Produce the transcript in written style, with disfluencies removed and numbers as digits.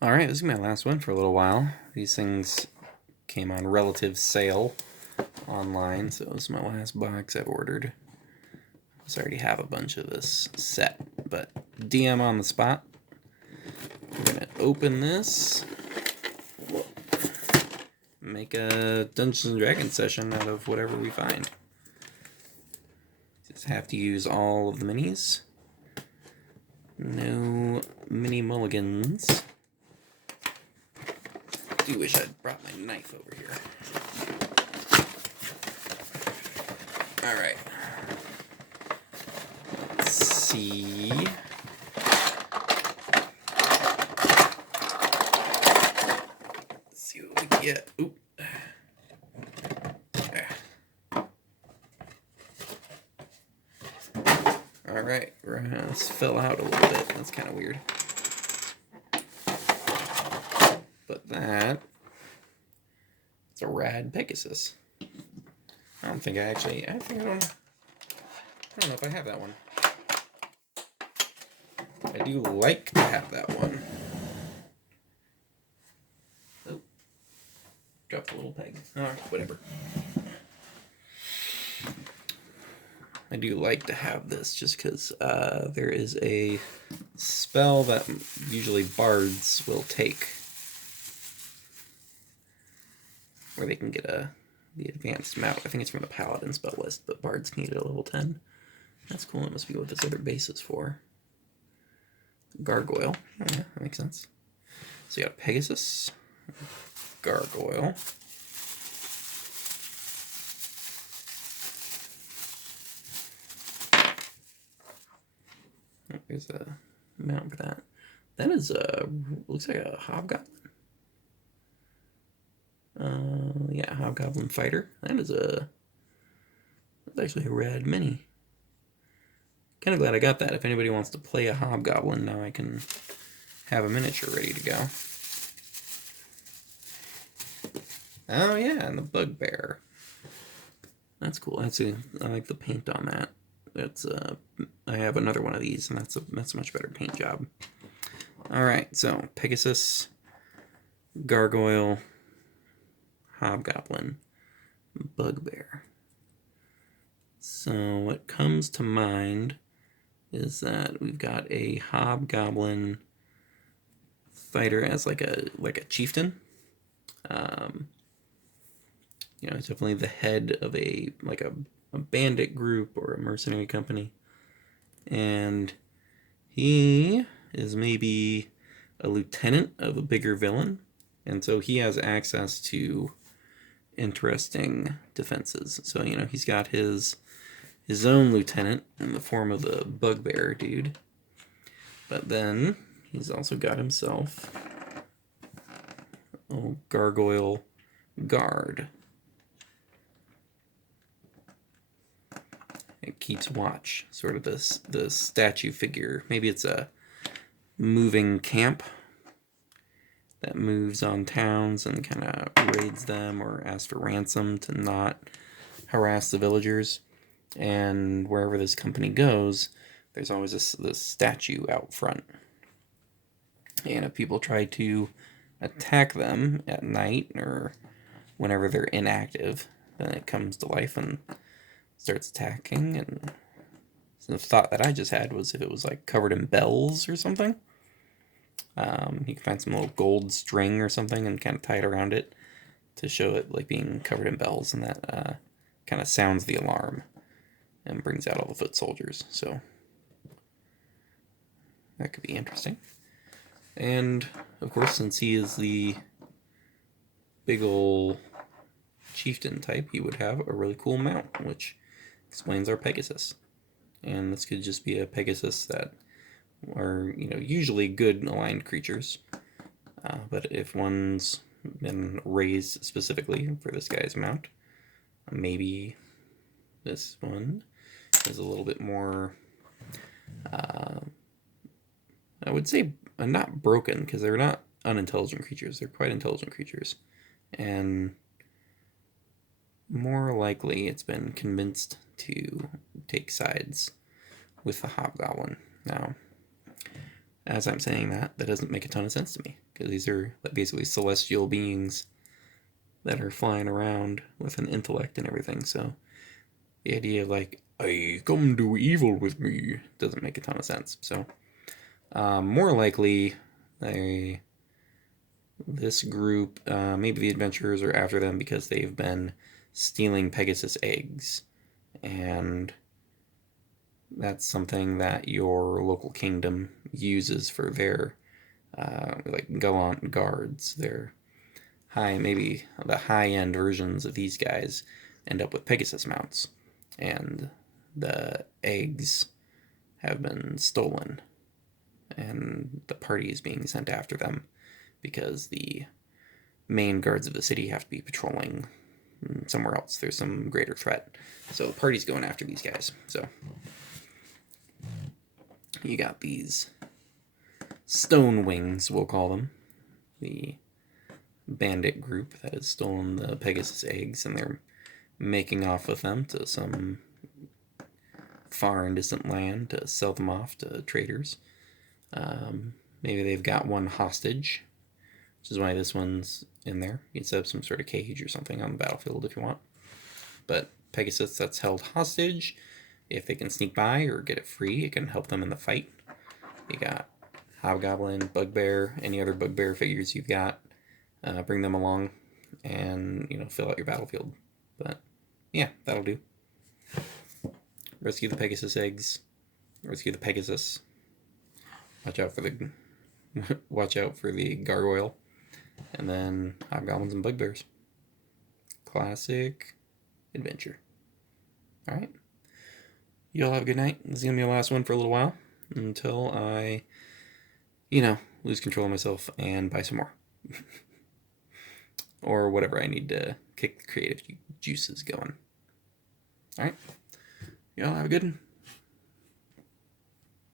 Alright, this is my last one for a little while. These things came on relative sale online, so this is my last box I've ordered. I already have a bunch of this set, but DM on the spot. We're gonna open this, make a Dungeons and Dragons session out of whatever we find. Just have to use all of the minis. No mini mulligans. I do wish I'd brought my knife over here. Alright. Let's see. Let's see what we get. Oop. Alright, this fell out a little bit. That's kind of weird. But it's a rad Pegasus. I don't think I don't know if I have that one. I do like to have that one. Oh, dropped a little peg. Alright, whatever. I do like to have this just because there is a spell that usually bards will take where they can get the advanced mount. I think it's from the paladin spell list, but bards can get it at level 10. That's cool. It must be what this other base is for. Gargoyle. Oh, yeah, that makes sense. So you got Pegasus, Gargoyle. Oh, there's a mount for that. That is looks like a hobgoblin. Yeah, hobgoblin fighter. That's actually a rad mini. Kind of glad I got that. If anybody wants to play a hobgoblin, now I can have a miniature ready to go. Oh yeah, and the bugbear. That's cool. I like the paint on that. I have another one of these, and that's a much better paint job. All right, so Pegasus, Gargoyle, Hobgoblin, Bugbear. So what comes to mind is that we've got a Hobgoblin fighter as like a chieftain. He's definitely the head of a bandit group or a mercenary company, and he is maybe a lieutenant of a bigger villain, and so he has access to interesting defenses. So he's got his own lieutenant in the form of the bugbear dude, but then he's also got himself a gargoyle guard. It keeps watch, sort of the statue figure. Maybe it's a moving camp that moves on towns and kind of raids them or asks for ransom to not harass the villagers. And wherever this company goes, there's always this statue out front. And if people try to attack them at night or whenever they're inactive, then it comes to life and starts attacking. And the thought that I just had was if it was like covered in bells or something, you can find some little gold string or something and kind of tie it around it to show it like being covered in bells, and that kind of sounds the alarm and brings out all the foot soldiers. So that could be interesting. And of course, since he is the big ol' chieftain type, he would have a really cool mount, which explains our Pegasus. And this could just be a Pegasus that are usually good aligned creatures, but if one's been raised specifically for this guy's mount, maybe this one is a little bit more, I would say not broken, because they're not unintelligent creatures. They're quite intelligent creatures, and more likely it's been convinced to take sides with the hobgoblin. Now, as I'm saying that doesn't make a ton of sense to me, because these are basically celestial beings that are flying around with an intellect and everything. So the idea of like, I come do evil with me, doesn't make a ton of sense. So more likely, this group, maybe the adventurers are after them because they've been stealing Pegasus eggs, and that's something that your local kingdom uses for their like gallant guards. Their maybe the high-end versions of these guys end up with Pegasus mounts, and the eggs have been stolen, and the party is being sent after them because the main guards of the city have to be patrolling somewhere else. There's some greater threat. So the party's going after these guys. So you got these stone wings, we'll call them, the bandit group that has stolen the Pegasus eggs, and they're making off with them to some far and distant land to sell them off to traders. Maybe they've got one hostage, which is why this one's in there. You can set up some sort of cage or something on the battlefield if you want. But Pegasus that's held hostage, if they can sneak by or get it free, it can help them in the fight. You got Hobgoblin, Bugbear, any other Bugbear figures you've got, bring them along and, fill out your battlefield. But yeah, that'll do. Rescue the Pegasus eggs. Rescue the Pegasus. Watch out for the gargoyle. And then Hobgoblins and Bugbears. Classic adventure. Alright. You all have a good night. This is going to be the last one for a little while. Until I, lose control of myself and buy some more. Or whatever I need to kick the creative juices going. Alright. You all have a good one.